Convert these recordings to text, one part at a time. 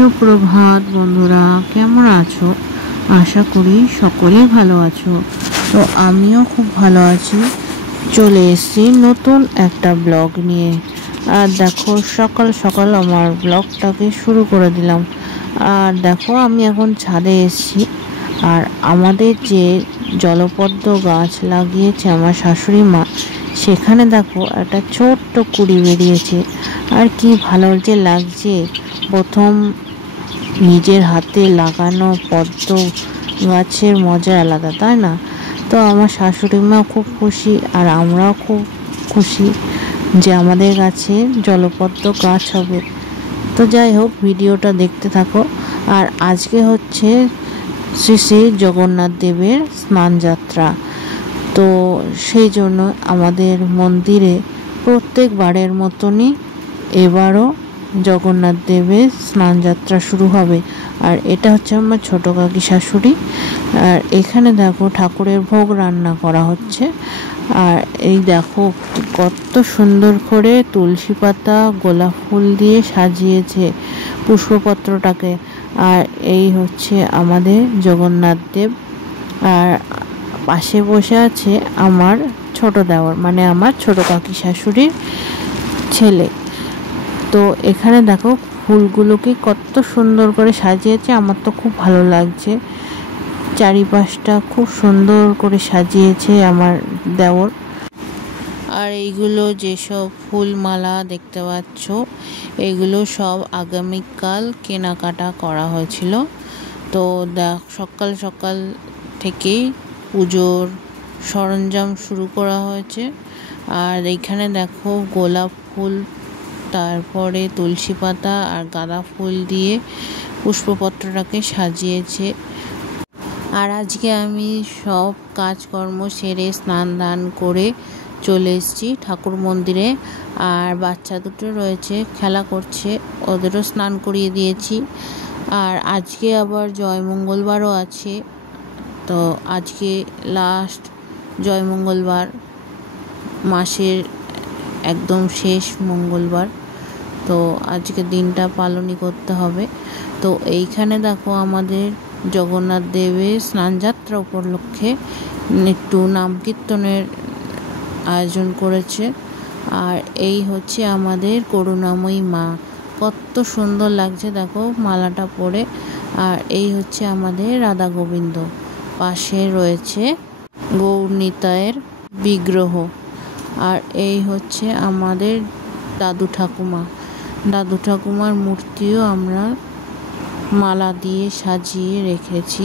সুপ্রভাত বন্ধুরা, কেমন আছো? আশা করি সকলে ভালো আছো। তো আমিও খুব ভালো আছি। চলে এসেছি নতুন একটা ব্লগ নিয়ে। আর দেখো, সকাল সকাল আমার ব্লগটাকে শুরু করে দিলাম। আর দেখো, আমি এখন ছাদে এসেছি। আর আমাদের যে জলপদ্ম গাছ লাগিয়েছে আমার শাশুড়ি মা, সেখানে দেখো একটা ছোট্ট কুড়ি বেরিয়েছে। আর কি ভালো যে লাগছে। প্রথম নিজের হাতে লাগানো পদ্ম গাছের মজা আলাদা, তাই না? তো আমার শাশুড়ি মা খুব খুশি, আর আমরাও খুব খুশি যে আমাদের কাছে জলপদ্ম গাছ হবে। তো যাই হোক, ভিডিওটা দেখতে থাকো। আর আজকে হচ্ছে শ্রী শ্রী জগন্নাথ দেবের স্নানযাত্রা। তো সেই জন্য আমাদের মন্দিরে প্রত্যেকবারের মতনই এবারও জগন্নাথ দেবের স্নানযাত্রা শুরু হবে। আর এটা হচ্ছে আমার ছোট কাকি শাশুড়ি। আর এখানে দেখো, ঠাকুরের ভোগ রান্না করা হচ্ছে। আর এই দেখো কত সুন্দর করে তুলসী পাতা গোলাপ ফুল দিয়ে সাজিয়েছে পুষ্পপত্রটাকে। আর এই হচ্ছে আমাদের জগন্নাথ দেব। আর পাশে বসে আছে আমার ছোট দেওর, মানে আমার ছোট কাকি শাশুড়ির ছেলে। তো এখানে দেখো ফুলগুলোকে কত সুন্দর করে সাজিয়েছে, আমার তো খুব ভালো লাগছে। চারিপাশটা খুব সুন্দর করে সাজিয়েছে আমার দেওর। আর এইগুলো যেসব ফুলমালা দেখতে পাচ্ছ, এগুলো সব আগামীকাল কেনাকাটা করা হয়েছিল। তো সকাল সকাল থেকেই পুজোর সরঞ্জাম শুরু করা হয়েছে। আর এইখানে দেখো গোলাপ ফুল, তারপরে তুলসী পাতা আর গাঁদা ফুল দিয়ে পুষ্পপত্রটাকে সাজিয়েছে। আর আজকে আমি সব কাজকর্ম সেরে স্নান দান করে চলে এসেছি ঠাকুর মন্দিরে। আর বাচ্চা দুটো রয়েছে, খেলা করছে, ওদেরও স্নান করিয়ে দিয়েছি। আর আজকে আবার জয় মঙ্গলবারও আছে। তো আজকে লাস্ট জয় মঙ্গলবার, মাসের একদম শেষ মঙ্গলবার। তো আজকে দিনটা পালনই করতে হবে। তো এইখানে দেখো আমাদের জগন্নাথ দেবের স্নানযাত্রা উপলক্ষে একটু নাম কীর্তনের আয়োজন করেছে। আর এই হচ্ছে আমাদের করুণাময়ী মা, কত সুন্দর লাগছে দেখো মালাটা পরে। আর এই হচ্ছে আমাদের রাধা গোবিন্দ, পাশে রয়েছে গৌরনিতায়ের বিগ্রহ। আর এই হচ্ছে আমাদের দাদু ঠাকুমার মূর্তিও আমরা মালা দিয়ে সাজিয়ে রেখেছি।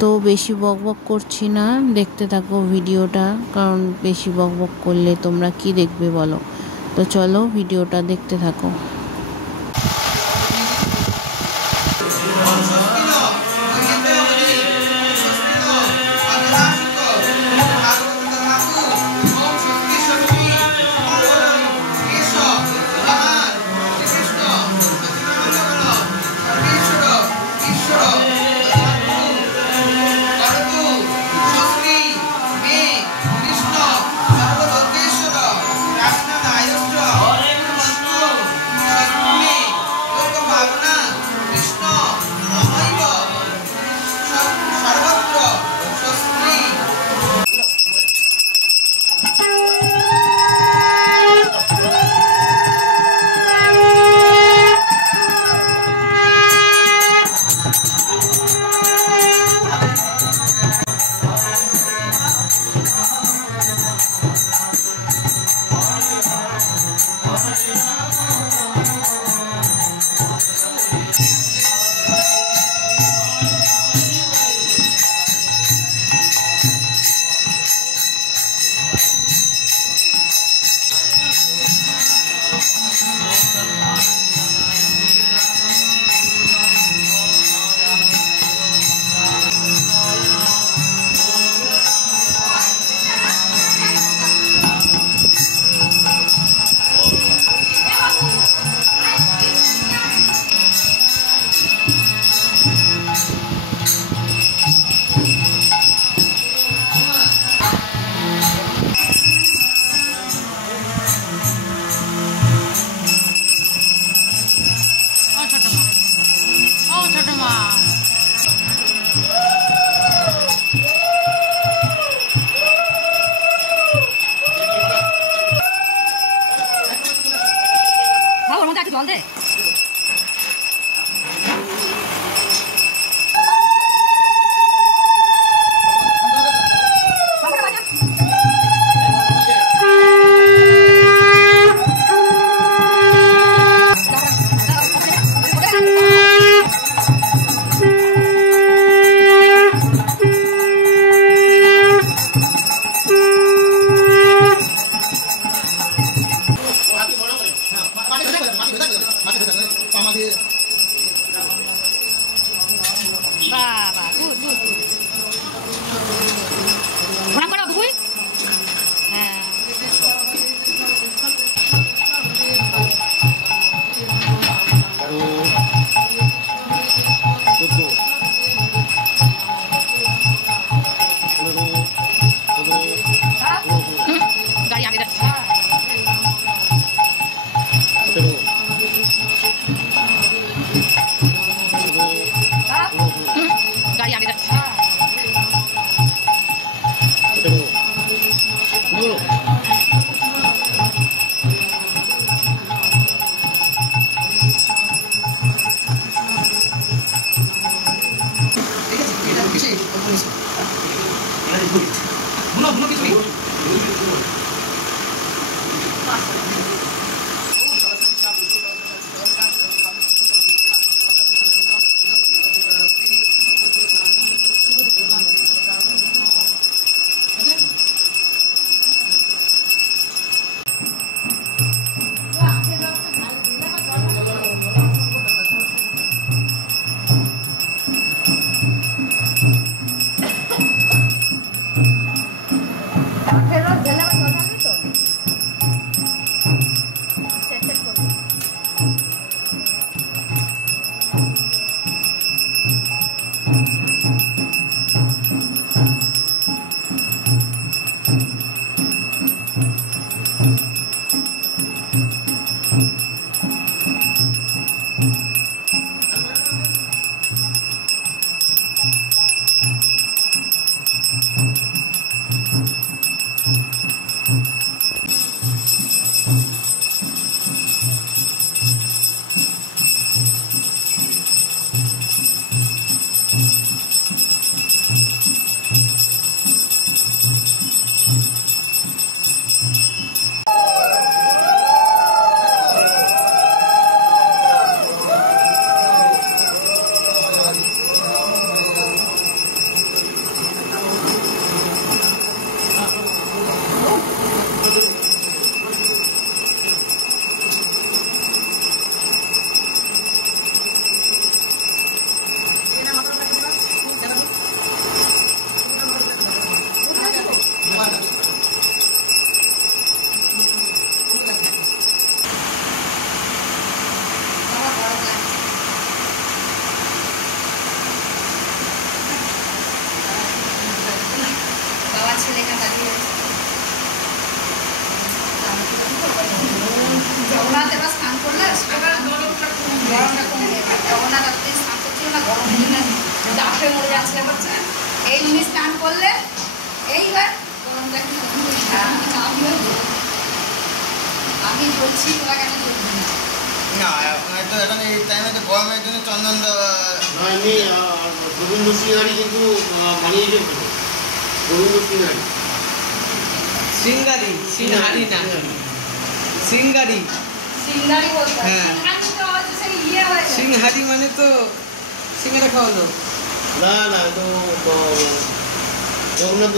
তো বেশি বকবক করছি না, দেখতে থাকো ভিডিওটা, কারণ বেশি বকবক করলে তোমরা কি দেখবে বলো। তো চলো ভিডিওটা দেখতে থাকো। সিঙ্গারি সিংহারি না সিঙ্গারি হ্যাঁ সিংহারি মানে তো সিঙ্গারা খাওয়ানো না না তো জগন্নাথ